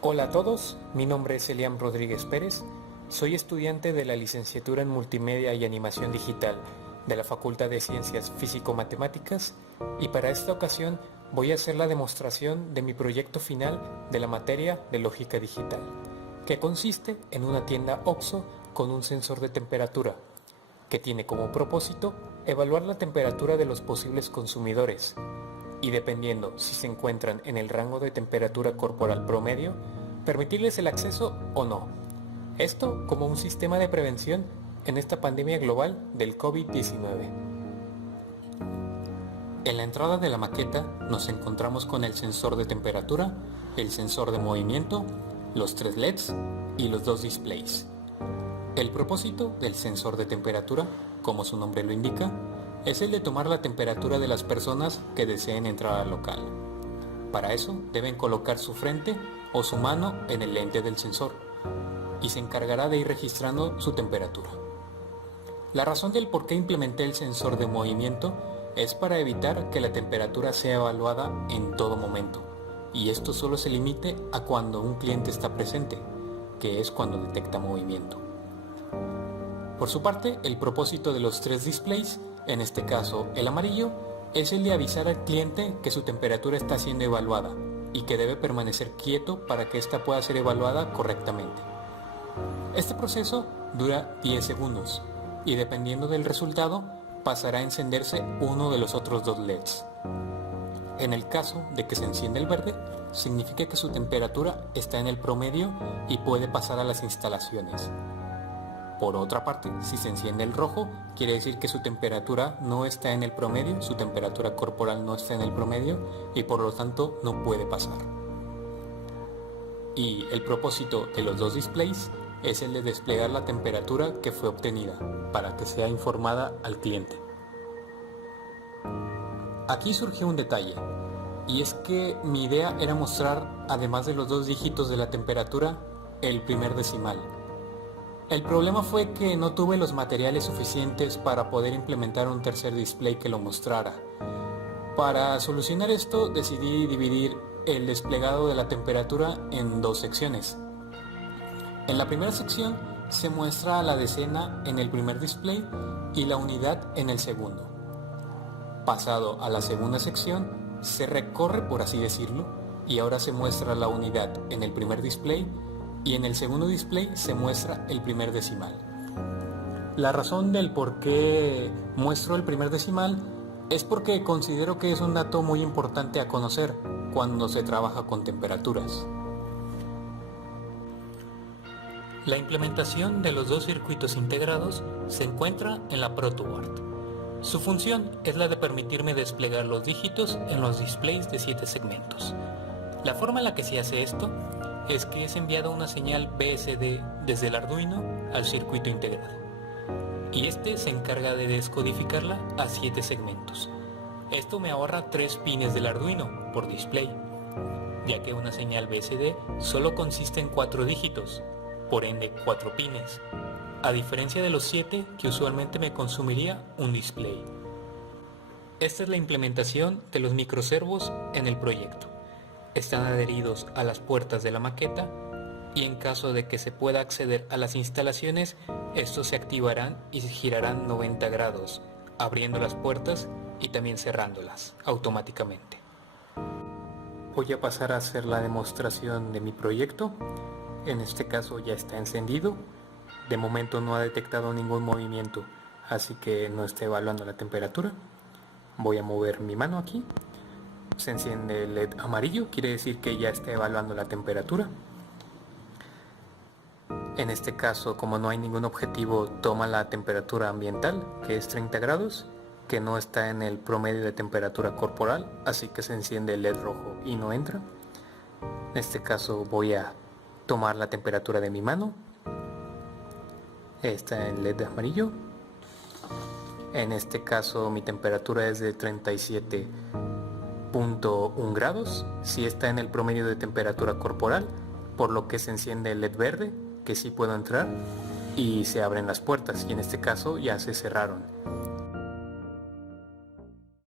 Hola a todos, mi nombre es Eliam Rodríguez Pérez, soy estudiante de la licenciatura en Multimedia y Animación Digital de la Facultad de Ciencias Físico-Matemáticas y para esta ocasión voy a hacer la demostración de mi proyecto final de la materia de Lógica Digital, que consiste en una tienda OXXO con un sensor de temperatura, que tiene como propósito evaluar la temperatura de los posibles consumidores y dependiendo si se encuentran en el rango de temperatura corporal promedio, permitirles el acceso o no. Esto como un sistema de prevención en esta pandemia global del COVID-19. En la entrada de la maqueta nos encontramos con el sensor de temperatura, el sensor de movimiento, los 3 LEDs y los 2 displays. El propósito del sensor de temperatura, como su nombre lo indica, es el de tomar la temperatura de las personas que deseen entrar al local. Para eso deben colocar su frente o su mano en el lente del sensor y se encargará de ir registrando su temperatura. La razón del por qué implementé el sensor de movimiento es para evitar que la temperatura sea evaluada en todo momento y esto solo se limite a cuando un cliente está presente, que es cuando detecta movimiento. Por su parte, el propósito de los 3 displays, en este caso el amarillo, es el de avisar al cliente que su temperatura está siendo evaluada y que debe permanecer quieto para que ésta pueda ser evaluada correctamente. Este proceso dura 10 segundos y dependiendo del resultado pasará a encenderse uno de los otros 2 LEDs. En el caso de que se encienda el verde, significa que su temperatura está en el promedio y puede pasar a las instalaciones. Por otra parte, si se enciende el rojo, quiere decir que su temperatura no está en el promedio, su temperatura corporal no está en el promedio y por lo tanto no puede pasar. Y el propósito de los 2 displays es el de desplegar la temperatura que fue obtenida, para que sea informada al cliente. Aquí surgió un detalle, y es que mi idea era mostrar, además de los 2 dígitos de la temperatura, el primer decimal. El problema fue que no tuve los materiales suficientes para poder implementar un tercer display que lo mostrara. Para solucionar esto decidí dividir el desplegado de la temperatura en 2 secciones. En la primera sección se muestra la decena en el primer display y la unidad en el segundo. Pasado a la segunda sección se recorre, por así decirlo, y ahora se muestra la unidad en el primer display y en el segundo display se muestra el primer decimal. La razón del por qué muestro el primer decimal es porque considero que es un dato muy importante a conocer cuando se trabaja con temperaturas. La implementación de los 2 circuitos integrados se encuentra en la ProtoBoard. Su función es la de permitirme desplegar los dígitos en los displays de 7 segmentos. La forma en la que se hace esto es que es enviada una señal BSD desde el Arduino al circuito integrado y este se encarga de descodificarla a 7 segmentos. Esto me ahorra 3 pines del Arduino por display, ya que una señal BSD solo consiste en 4 dígitos, por ende 4 pines, a diferencia de los 7 que usualmente me consumiría un display. Esta es la implementación de los microservos en el proyecto. Están adheridos a las puertas de la maqueta y en caso de que se pueda acceder a las instalaciones, estos se activarán y se girarán 90 grados, abriendo las puertas y también cerrándolas automáticamente. Voy a pasar a hacer la demostración de mi proyecto. En este caso ya está encendido. De momento no ha detectado ningún movimiento, así que no está evaluando la temperatura. Voy a mover mi mano aquí. Se enciende el LED amarillo, quiere decir que ya está evaluando la temperatura. En este caso, como no hay ningún objetivo, toma la temperatura ambiental, que es 30 grados, que no está en el promedio de temperatura corporal, así que se enciende el LED rojo y no entra. En este caso voy a tomar la temperatura de mi mano. Está en LED amarillo. En este caso mi temperatura es de 37.1 grados, si está en el promedio de temperatura corporal, por lo que se enciende el LED verde, que sí puedo entrar, y se abren las puertas, y en este caso ya se cerraron.